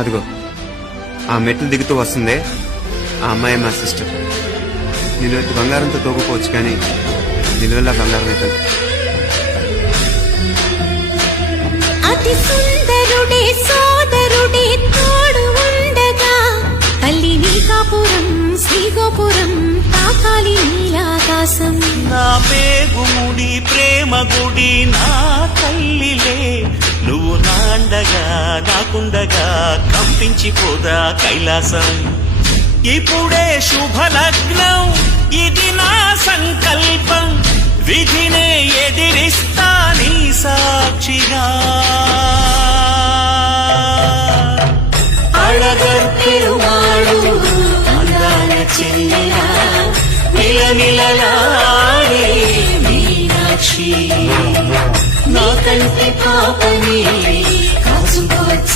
అదిగో ఆ మెట్లు దిగుతూ వస్తుందే ఆ అమ్మాయి మా సిస్టర్. నిలువెత్తు బంగారంతో తోగుకోవచ్చు కానీ నిలువెల్లా బంగారం అయితే అతి సుందరుడే సోదరుడే తోడు ఉండగా తల్లిని కాపురం శ్రీగోపురం తాకాలి నీలాకాశం. నా పేగుముడి ప్రేమ గుడి నా తల్లిలే, నువ్వు నాండగా నాకుండగా కంపించిపోదా కైలాసం. ఇప్పుడే శుభలగ్నం ఇది నా సంకల్పం, విధినే ఎదిరిస్తా నీ సాక్షిగా. అళగర్పెరుమాళు అందాల చెల్లెలా నిలనిలలాడే మీనాక్షి, నా కంటి పాపని కాచుకోవచ్చ.